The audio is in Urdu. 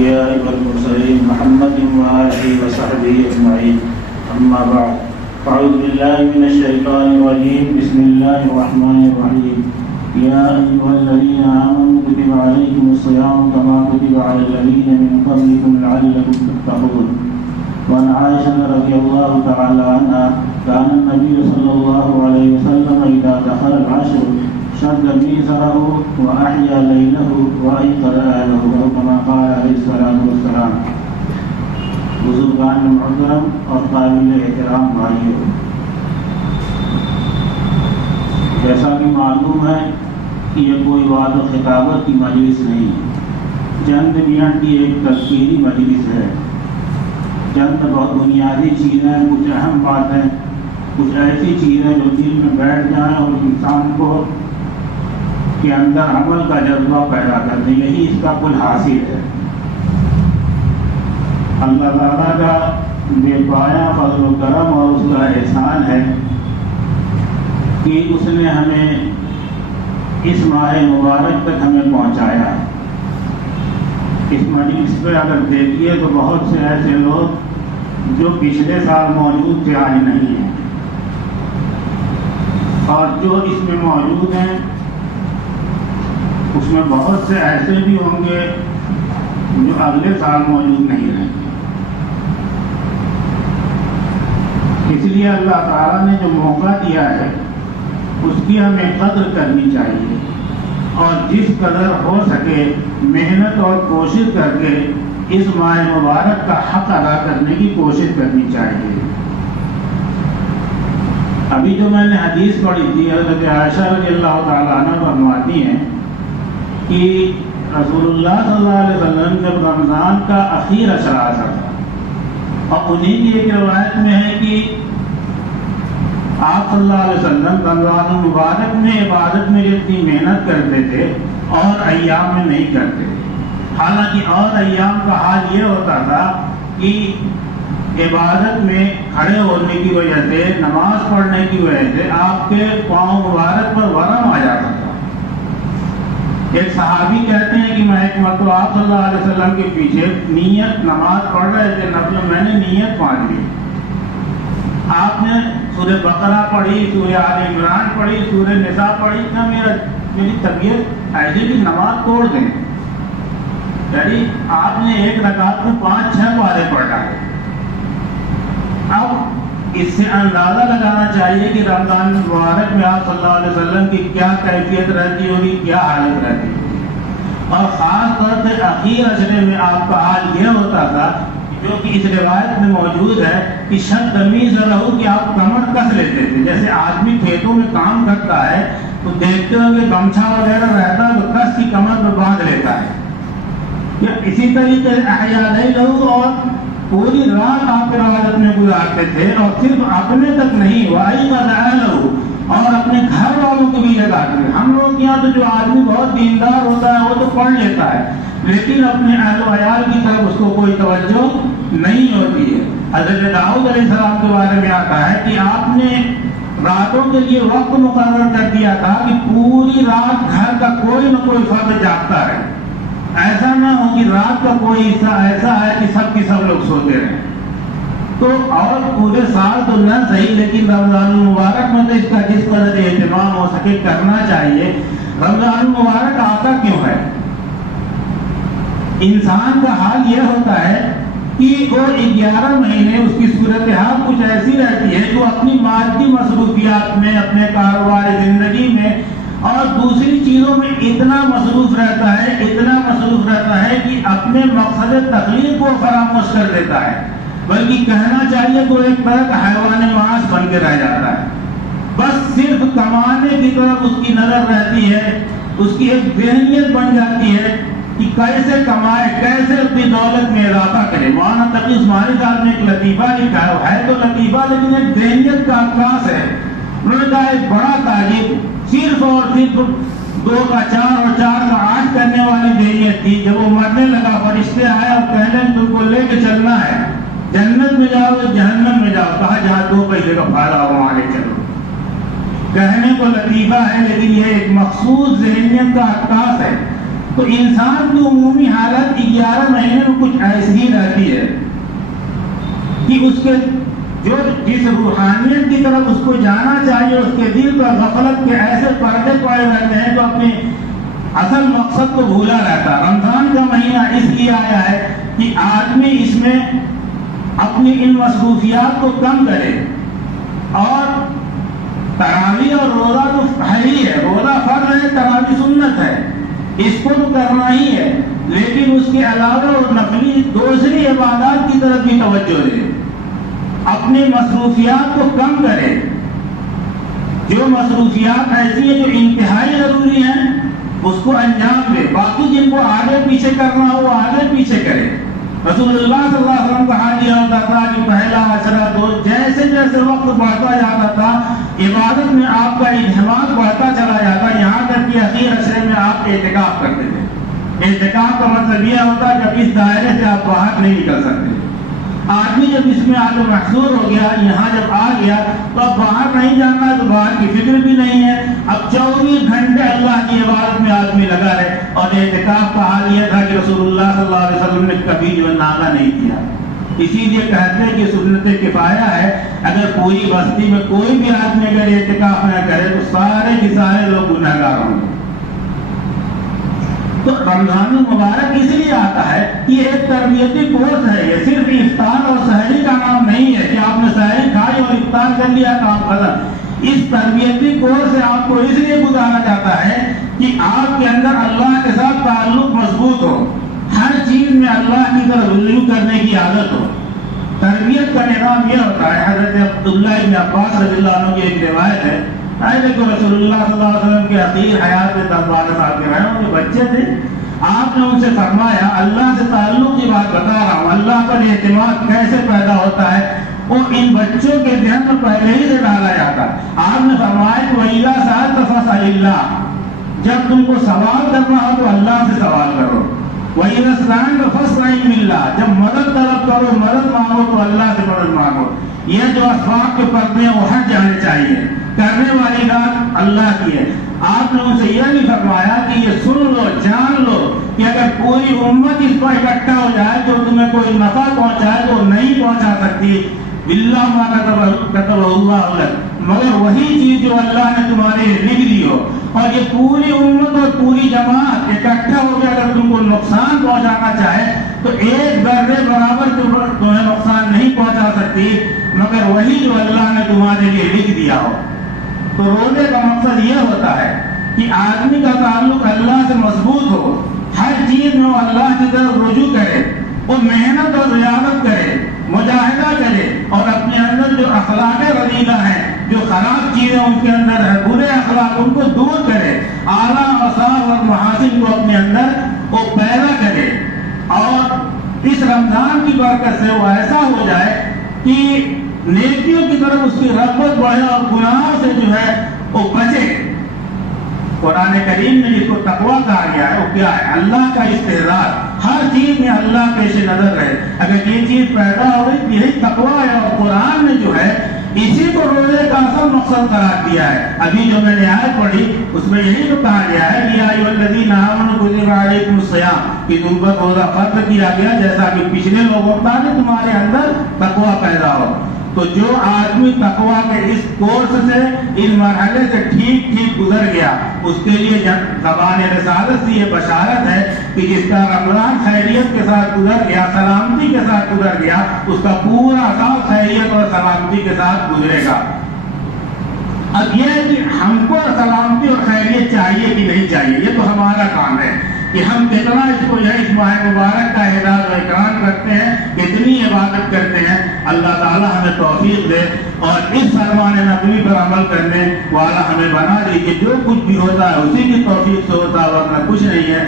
يا أيها المرسلين محمد وآله وصحبه أجمعين أما بعد أعوذ بالله من الشيطان الرجيم بسم الله الرحمن الرحيم يا أيها الذين آمنوا كتب عليكم الصيام كما كتب على الذين من قبلكم لعلكم تتقون. وعن عائشة رضي الله تعالى عنها كان النبي صلى الله عليه وسلم إذا دخل العشر شد ميزره وأحيا ليله وأيقظ أهله كما قال عليه الصلاة والسلام. بزرگان محترم اور قابل احترام بھائیوں، جیسا کہ معلوم ہے کہ یہ کوئی وعظ و خطابت کی مجلس نہیں، چند منٹ کی ایک تذکیری مجلس ہے. چند بہت بنیادی چیزیں، کچھ اہم باتیں، کچھ ایسی چیزیں جو دل میں بیٹھ جائیں اور انسان کو کے اندر عمل کا جذبہ پیدا کر دیں، یہی اس کا کل حاصل ہے. اللہ تعالیٰ کا بے پایا فضل و کرم اور اس کا احسان ہے کہ اس نے ہمیں اس ماہ مبارک تک ہمیں پہنچایا ہے. اس مجلس پہ اگر دیکھیے تو بہت سے ایسے لوگ جو پچھلے سال موجود تھے آج نہیں ہیں، اور جو اس میں موجود ہیں اس میں بہت سے ایسے بھی ہوں گے جو اگلے سال موجود نہیں رہیں گے. اس لیے اللہ تعالیٰ نے جو موقع دیا ہے اس کی ہمیں قدر کرنی چاہیے، اور جس قدر ہو سکے محنت اور کوشش کر کے اس ماہ مبارک کا حق ادا کرنے کی کوشش کرنی چاہیے. ابھی جو میں نے حدیث پڑھی تھی، حضرت عائشہ رضی اللہ تعالیٰ عنہ فرماتی ہیں کہ رسول اللہ صلی اللہ علیہ وسلم جب رمضان کا اخیر اشرا تھا، اور انہیں کی ایک روایت میں ہے کہ آپ صلی اللہ علیہ وسلم رمضان المبارک میں عبادت میں جتنی محنت کرتے تھے اور ایام میں نہیں کرتے تھے. حالانکہ اور ایام کا حال یہ ہوتا تھا کہ عبادت میں کھڑے ہونے کی وجہ سے، نماز پڑھنے کی وجہ سے آپ کے پاؤں مبارک پر ورم آ جاتا تھا. ایک صحابی کہتے ہیں کہ میں ایک مرتبہ آپ صلی اللہ علیہ وسلم کے پیچھے نیت نماز پڑھ رہے تھے نفل، میں نے نیت مان لی. آپ نے سورہ بقرہ پڑھی، سورہ آل عمران پڑھی، سورہ نساء پڑھی، کیا میری طبیعت ایسی بھی نماز توڑ دیں؟ یعنی آپ نے ایک رکعت میں 5-6 پارے پڑھ ڈالے. اب اس سے اندازہ لگانا چاہیے کہ رمضان مبارک میں آپ صلی اللہ علیہ وسلم کی کیا کیفیت رہتی ہوگی، کیا حالت رہتی ہوگی. اور خاص طور سے اخیر اشرے میں آپ کا حال یہ ہوتا تھا جو کہ اس روایت میں موجود ہے کہ شد میز رہو کہ آپ کمر کس لیتے تھے. جیسے آدمی کھیتوں میں کام کرتا ہے تو دیکھتے ہو کہ گمچھا وغیرہ رہتا ہے تو کس کی کمر میں باندھ لیتا ہے. یا اسی طریقے سے احیا لیلہ، اور پوری رات آپ عبادت میں گزارتے تھے، اور صرف اپنے تک نہیں، وَأَيْقَظَ أَهْلَهُ، اور اپنے گھر والوں کو بھی جگاتے ہیں. ہم لوگ یہاں تو جو آدمی بہت دیندار ہوتا ہے وہ تو پڑھ لیتا ہے، لیکن اپنے اہل و عیال کی طرف اس کو کوئی توجہ نہیں ہوتی ہے. حضرت داؤد علیہ السلام کے بارے میں آتا ہے کہ آپ نے راتوں کے لیے وقت مقرر کر دیا تھا کہ پوری رات گھر کا کوئی نہ کوئی فرد جاگتا ہے. ایسا نہ ہو کہ رات کا کوئی حصہ ایسا ہے کہ سب لوگ سوتے رہیں. تو اور پورے سال تو نہ صحیح، لیکن رمضان المبارک میں تو اس کا جس قدر اہتمام ہو سکے کرنا چاہیے. رمضان المبارک آتا کیوں ہے؟ انسان کا حال یہ ہوتا ہے کہ وہ 11 مہینے اس کی صورتحال کچھ ایسی رہتی ہے جو اپنی مادی مصروفیات میں، اپنے کاروباری زندگی میں اور دوسری چیزوں میں اتنا مصروف رہتا ہے کہ اپنے مقصد تخلیق کو فراموش کر دیتا ہے. بلکہ کہنا چاہیے تو ایک طرح کا حیوان معاش بن کے رہ جاتا ہے. بس صرف کمانے کی طرف اس کی نظر رہتی ہے، اس کی ایک ذہنیت بن جاتی ہے کہ کیسے کمائے، کیسے اپنی دولت میں اضافہ کرے. مولانا تقی عثمانی صاحب نے ایک لطیفہ لکھا ہے تو لطیفہ لیکن ایک ذہنیت کا عکاس ہے. انہوں نے کہا ایک بڑا تاجر صرف اور صرف 2 کا 4 اور 4 کا 8 کرنے والی ذہنیت تھی. جب وہ مرنے لگا فرشتے آئے اور کہنے تم کو لے کے چلنا ہے، جنت میں جاؤ یا جہنم میں جاؤ. کہا جہاں 2 پیسے کا فائدہ ہو وہاں لے چلو. کہنے کو لطیفہ ہے لیکن یہ ایک مخصوص ذہنیت کا عکاس ہے تو انسان کی عمومی حالت 11 مہینے میں کچھ ایسی ہی رہتی ہے کہ اس کے جس روحانیت کی طرف اس کو جانا چاہیے، اس کے دل پر غفلت کے ایسے پردے پڑے رہتے ہیں تو اپنے اصل مقصد کو بھولا رہتا ہے۔ رمضان کا مہینہ اس لیے آیا ہے کہ آدمی اس میں اپنی ان مصروفیات کو کم کرے، اور تراویح اور روزہ تو ہے ہی ہے، روزہ فرض ہے، تراویح سنت ہے، اس کو تو کرنا ہی ہے، لیکن اس کے علاوہ اور نفلی دوسری عبادات کی طرف بھی توجہ دے، اپنی مصروفیات کو کم کرے۔ جو مصروفیات ایسی ہیں جو انتہائی ضروری ہیں اس کو انجام دے، باقی جن کو آگے پیچھے کرنا ہو وہ آگے پیچھے کرے۔ رسول اللہ صلی اللہ علیہ وسلم کا حال یہ ہوتا تھا کہ پہلا عشرہ دو جیسے جیسے وقت بڑھتا جاتا تھا عبادت میں آپ کا انہماک بڑھتا چلا جاتا، یہاں تک کہ اخیر عشرے میں آپ اعتکاف کرتے تھے۔ اعتکاف کا مطلب یہ ہوتا ہے جب اس دائرے سے آپ باہر نہیں نکل سکتے۔ آدمی جب اس میں آگے محصور ہو گیا، یہاں جب آ گیا تو اب باہر نہیں جانا، تو باہر کی فکر بھی نہیں ہے، اب 24 گھنٹے اللہ کی عبادت میں آدمی لگا رہے۔ اور اعتکاف کا حال یہ تھا کہ رسول اللہ صلی اللہ علیہ وسلم نے کبھی جو ناغہ نہیں کیا، اسی لیے کہتے ہیں کہ سنت کفایہ ہے، اگر پوری بستی میں کوئی بھی آدمی اگر اعتکاف نہ کرے تو سارے کے سارے لوگ گنہگار ہوں گے۔ تو رمضان المبارک اس لیے آتا ہے کہ یہ ایک تربیتی کورس ہے، یہ صرف افطار اور سحری کا نام نہیں ہے کہ آپ نے سحری کھائی اور افطار کر لیا کام ختم۔ اس تربیتی کورس سے آپ کو اس لیے گزارا جاتا ہے کہ آپ کے اندر اللہ کے ساتھ تعلق مضبوط ہو، ہر چیز میں اللہ کی طرف رجوع کرنے کی عادت ہو۔ تربیت کا نظام یہ ہوتا ہے، حضرت عبداللہ ابن عباس رضی اللہ عنہ کی ایک روایت ہے، رسول اللہ صلی اللہ علیہ وسلم کے اخیر حیات میں 10-12 سال کے رہے، ان کے بچے تھے، آپ نے ان سے فرمایا اللہ سے تعلق کی بات بتا رہا ہوں، اللہ پر اعتماد کیسے پیدا ہوتا ہے وہ ان بچوں کے ذہن میں پہلے ہی سے ڈالا جاتا ہے۔ آپ نے فرمایا کہ وَإِذَا سَأَلْتَ فَاسْأَلِ اللَّهَ، جب تم کو سوال کرنا ہو تو اللہ سے سوال کرو، وَإِذَا اسْتَعَنْتَ فَاسْتَعِنْ بِاللَّهِ، جب مدد طلب کرو مدد مانگو تو اللہ سے مدد مانگو۔ یہ جو اسباب کے پردے ہیں وہ ہٹ جانے چاہیے، کرنے والی ذات اللہ کی ہے۔ آپ نے ان سے یہ بھی فرمایا کہ یہ سن لو جان لو کہ اگر پوری امت اس پر اکٹھا ہو جائے تو تمہیں کوئی نفع پہنچائے تو نہیں پہنچا سکتی، باللہ ما کتب اللہ لک، مگر وہی چیز جو اللہ نے تمہارے لکھ دی ہو۔ اور یہ پوری امت اور پوری جماعت اکٹھا ہو کے اگر تم کو نقصان پہنچانا چاہے تو ایک ذرے برابر تمہیں نقصان نہیں پہنچا سکتی مگر وہی جو اللہ نے تمہارے لیے لکھ دیا ہو۔ تو روزے کا مقصد یہ ہوتا ہے کہ آدمی کا تعلق اللہ سے مضبوط ہو، ہر چیز میں وہ اللہ کی طرف رجوع کرے، وہ محنت اور ریاضت کرے، مجاہدہ کرے، اور اپنے اندر جو اخلاق رذیلہ ہیں، جو خراب چیزیں ان کے اندر ہے، برے اخلاق ان کو دور کرے، اعلیٰ آثار اور محاسن کو اپنے اندر وہ پیدا کرے، اور اس رمضان کی برکت سے وہ ایسا ہو جائے کہ نیکیوں کی طرف اس کی رغبت بڑھے اور گناہوں سے جو ہے وہ بچے۔ قرآن کریم میں جس کو تقویٰ کہا گیا ہے وہ کیا ہے؟ اللہ کا استحضار، ہر چیز میں اللہ پیش نظر رہے۔ اگر یہ چیز پیدا ہو گئی یہی تقویٰ ہے، اور قرآن میں جو ہے اسی کو روزے کا اصل مقصد قرار دیا ہے۔ ابھی جو میں نے آیت پڑھی اس میں یہی تو کہا گیا ہے یا ایھا الذین آمنوا کتب علیکم الصیام، کہ تم پر روزہ فرض کیا گیا جیسا کہ پچھلے لوگوں کا تمہارے اندر تقویٰ پیدا ہو۔ تو جو آدمی تقویٰ کے اس کورس سے اس مرحلے سے ٹھیک گزر گیا اس کے لیے زبان رسالت سے یہ بشارت ہے کہ جس کا رمضان خیریت کے ساتھ گزر گیا، سلامتی کے ساتھ گزر گیا، اس کا پورا سال خیریت اور سلامتی کے ساتھ گزرے گا۔ اب یہ ہے کہ ہم کو سلامتی اور خیریت چاہیے کہ نہیں چاہیے، یہ تو ہمارا کام ہے کہ ہم کتنا اس کو اس ماہ مبارک کا اعزاز و اکرام کرتے ہیں، کتنی عبادت کرتے ہیں۔ اللہ تعالی ہمیں توفیق دے اور اس فرمان نبوی پر عمل کرنے والا ہمیں بنا دے کہ جو کچھ بھی ہوتا ہے اسی کی توفیق سے ہوتا ہے ورنہ کچھ نہیں ہے۔